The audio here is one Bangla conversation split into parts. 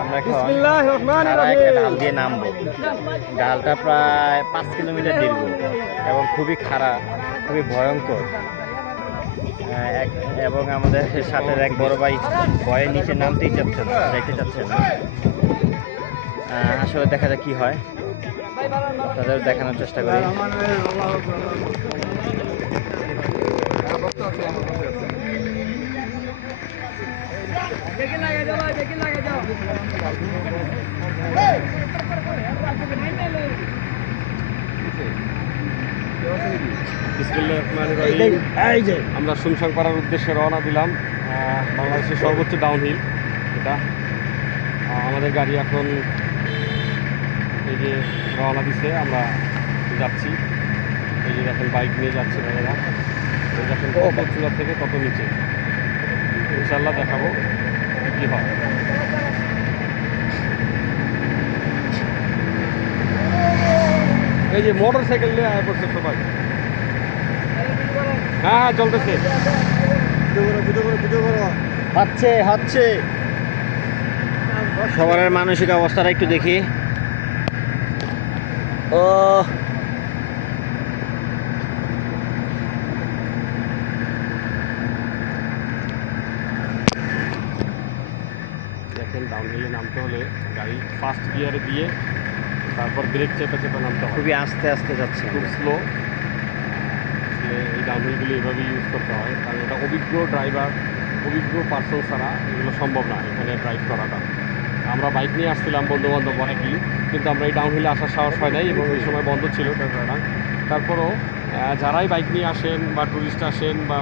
আমরা এখন একটা ডাল দিয়ে নামবো। ডালটা প্রায় 5 কিলোমিটার দীর্ঘ এবং খুবই খারাপ, খুবই ভয়ঙ্কর। এবং আমাদের সাথে এক বড় ভাই ভয়ের নিচে নামতেই চাচ্ছেন, যাইতে চাচ্ছেন না। আসলে দেখা যাক কি হয়, তাদের দেখানোর চেষ্টা করি। আমরা শুনশাং পাড়ার উদ্দেশ্যে রওনা দিলাম। বাংলাদেশের সর্বোচ্চ ডাউনহিল এটা। আমাদের গাড়ি এখন এই যে রওনা দিচ্ছে, আমরা যাচ্ছি। এই যে দেখেন বাইক নিয়ে যাচ্ছে ভাইয়েরা। এই দেখেন কত চূড়া থেকে কত নিচে। ইনশাল্লাহ দেখাবো কি হয়। এই যে মোটর সাইকেল নিয়ে আয় পড়ছে সবাই। হ্যাঁ হ্যাঁ চলতেছে, হচ্ছে হচ্ছে। সবার মানসিক অবস্থাটা একটু দেখি। ও দেখেন ডাউনহিলে নামতে হলে গাড়ি ফার্স্ট গিয়ারে দিয়ে তারপর ব্রেক চেপে চেপে নামতে হবে। খুবই আস্তে আস্তে যাচ্ছে, খুব স্লো। এই ডাউনহিলগুলি এভাবে ইউজ করতে হয়, কারণ এটা অভিজ্ঞ ড্রাইভার, অভিজ্ঞ পার্সন ছাড়া এগুলো সম্ভব না এখানে ড্রাইভ করাটা। আমরা বাইক নিয়ে আসছিলাম বন্ধুবান্ধব অনেকেই, কিন্তু আমরা এই ডাউনহিলে আসার সাহস হয় নাই এবং ওই সময় বন্ধ ছিল ট্রেনটা। তারপরও যারাই বাইক নিয়ে আসেন বা ট্যুরিস্ট আসেন বা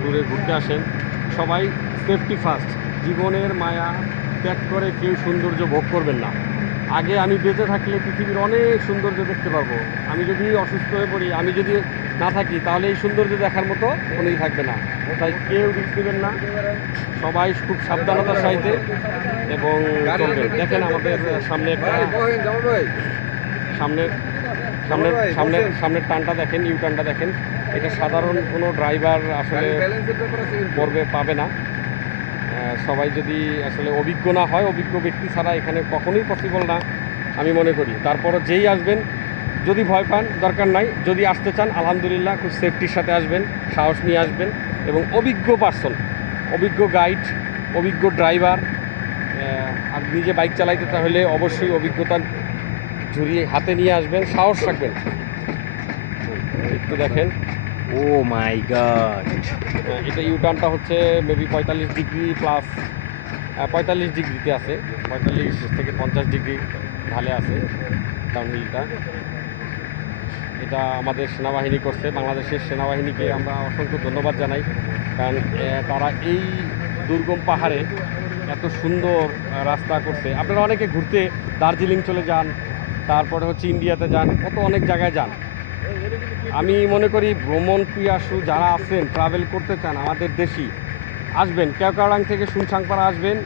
ট্যুরে ঘুরতে আসেন, সবাই সেফটি ফার্স্ট। জীবনের মায়া ত্যাগ করে কেউ সৌন্দর্য ভোগ করবেন না। আগে আমি বেঁচে থাকলে পৃথিবীর অনেক সৌন্দর্য দেখতে পারবো, আমি যদি অসুস্থ হয়ে পড়ি, আমি যদি না থাকি, তাহলে এই সৌন্দর্য দেখার মতো কোনোই থাকবে না। তাই কেউ রিস্ক নেবেন না, সবাই খুব সাবধানতার সাথে এবং চলবেন। দেখেন আমাদের সামনে একটা সামনের সামনের সামনের সামনের টানটা দেখেন, ইউ টানটা দেখেন। এটা সাধারণ কোনো ড্রাইভার আসলে পাবে না। সবাই যদি আসলে অভিজ্ঞ না হয়, অভিজ্ঞ ব্যক্তি ছাড়া এখানে কখনোই পসিবল না আমি মনে করি। তারপরও যেই আসবেন, যদি ভয় পান দরকার নাই, যদি আসতে চান আলহামদুলিল্লাহ খুব সেফটির সাথে আসবেন, সাহস নিয়ে আসবেন এবং অভিজ্ঞ পার্সন, অভিজ্ঞ গাইড, অভিজ্ঞ ড্রাইভার। আর নিজে বাইক চালাইতে তাহলে অবশ্যই অভিজ্ঞতা ঝুরিয়ে হাতে নিয়ে আসবেন, সাহস রাখবেন। একটু দেখেন, ও মাই গড। এটা ইউটার্নটা হচ্ছে মেবি 45 ডিগ্রি প্লাস, 45 ডিগ্রিতে আছে, 45 থেকে 50 ডিগ্রি ঢালে আছে ডাউনহিলটা। এটা আমাদের সেনাবাহিনী করছে, বাংলাদেশের সেনাবাহিনীকে আমরা অসংখ্য ধন্যবাদ জানাই, কারণ তারা এই দুর্গম পাহাড়ে এত সুন্দর রাস্তা করছে। আপনারা অনেকে ঘুরতে দার্জিলিং চলে যান, তারপরে হচ্ছে ইন্ডিয়াতে যান, কত অনেক জায়গায় যান। আমি মনে করি ভ্রমণ পিয়াসু যারা আছেন, ট্রাভেল করতে চান, আমাদের দেশি আসবেন, কেওক্রাডাং থেকে শুনশাংপাড়া আসবেন।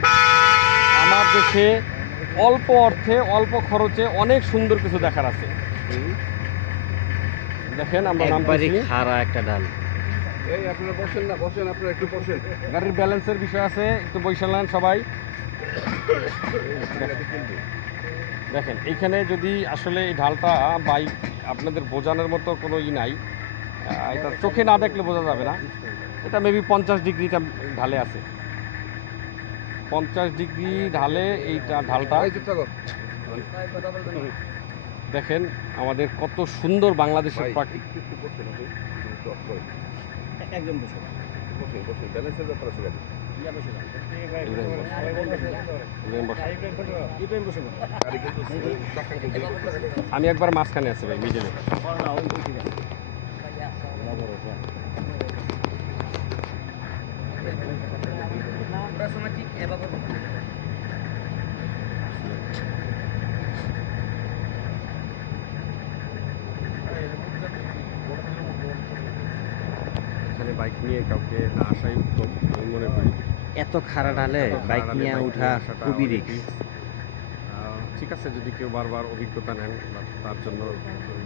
আমার দেশে অল্প অর্থে অল্প খরচে অনেক সুন্দর কিছু দেখার আছে। দেখেন আমরা নামবাড়ি খাড়া একটা ডাল। এই আপনারা বসেন না, বসেন, আপনারা একটু বসেন। গাড়ির ব্যালেন্সের বিষয় আছে, একটু বসেন সবাই। দেখেন এইখানে যদি আসলে এই ঢালটা বাইক আপনাদের বোঝানোর মতো কোনো নাই, এটা চোখে না দেখলে বোঝা যাবে না। এটা মেবি 50 ডিগ্রিটা ঢালে আছে, 50 ডিগ্রি ঢালে এইটা ঢালটা। দেখেন আমাদের কত সুন্দর বাংলাদেশের প্রাকৃতিক। আমি একবার মাঝখানে আছি ভাই, মিডিলে। এখানে বাইক নিয়ে কাউকে না আসাই উত্তম আমি মনে করি। এত খাড়া ঢালে বাইক নিয়ে ওঠা খুবই রিস্ক। ঠিক আছে, যদি কেউ বারবার অভিজ্ঞতা নেন তার জন্য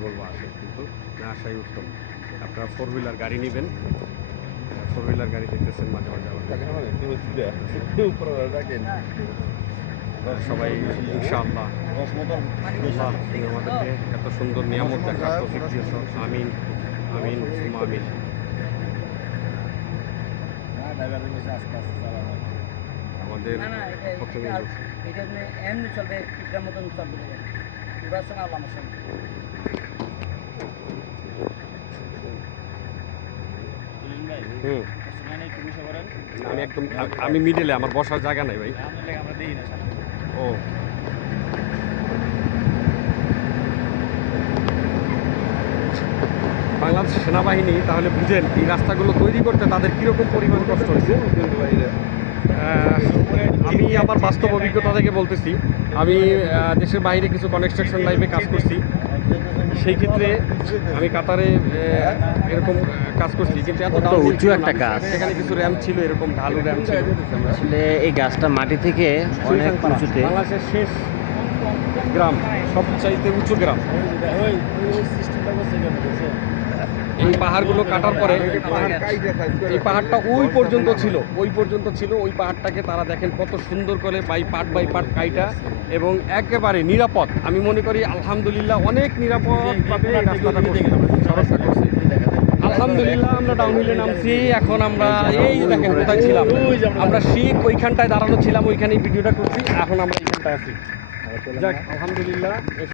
বলবো আসে, কিন্তু না আসাই উত্তম। আপনারা 4 হুইলার গাড়ি নেবেন, ফোর হুইলার গাড়ি দেখতেছেন মাঝে মাঝে আবার। সবাই ইনশাআল্লাহ আল্লাহ তুমি আমাদেরকে এত সুন্দর নিয়ামত দেখার তৌফিক দিয়েছ। আমিন আমিন সুম্মা আমিন। আমাদের প্রথমে হুম আমি একদম আমি মিডলে, আমার বসার জায়গা নাই ভাই। ও বাংলাদেশ সেনাবাহিনী, তাহলে বুঝেন এই রাস্তাগুলো তৈরি করতে তাদের কীরকম পরিমাণ কষ্ট হয়েছে। আমি আমার বাস্তব অভিজ্ঞতা থেকে বলতেছি, আমি দেশের বাইরে কিছু কনস্ট্রাকশন লাইফে কাজ করছি। সেই ক্ষেত্রে আমি কাতারে এরকম কাজ করছি, কিন্তু এত উঁচু একটা গাছ, সেখানে কিছু র্যাম্প ছিল, এরকম ঢালু র্যাম্প ছিল। আসলে এই গাছটা মাটি থেকে অনেক উঁচুতে। বাংলাদেশের শেষ গ্রাম, সবচাইতে উঁচু গ্রাম। এই পাহাড়গুলো কাটার পরে এই পাহাড়টা ওই পর্যন্ত ছিল, ওই পাহাড়টাকে তারা দেখেন কত সুন্দর করে বাই পাট কাইটা, এবং একেবারে নিরাপদ। আমি মনে করি আলহামদুলিল্লাহ অনেক নিরাপদভাবে রাস্তাটা করছে, সড়কটা করছে। আলহামদুলিল্লাহ আমরা ডাউনহিলে নামছি। এখন আমরা এই দেখেন কোথায় ছিলাম, আমরা ঠিক ওইখানটায় দাঁড়ানো ছিলাম, ওইখানেই ভিডিওটা করছি। এখন আমরা এইখানটায় আছি। যাক আলহামদুলিল্লাহ।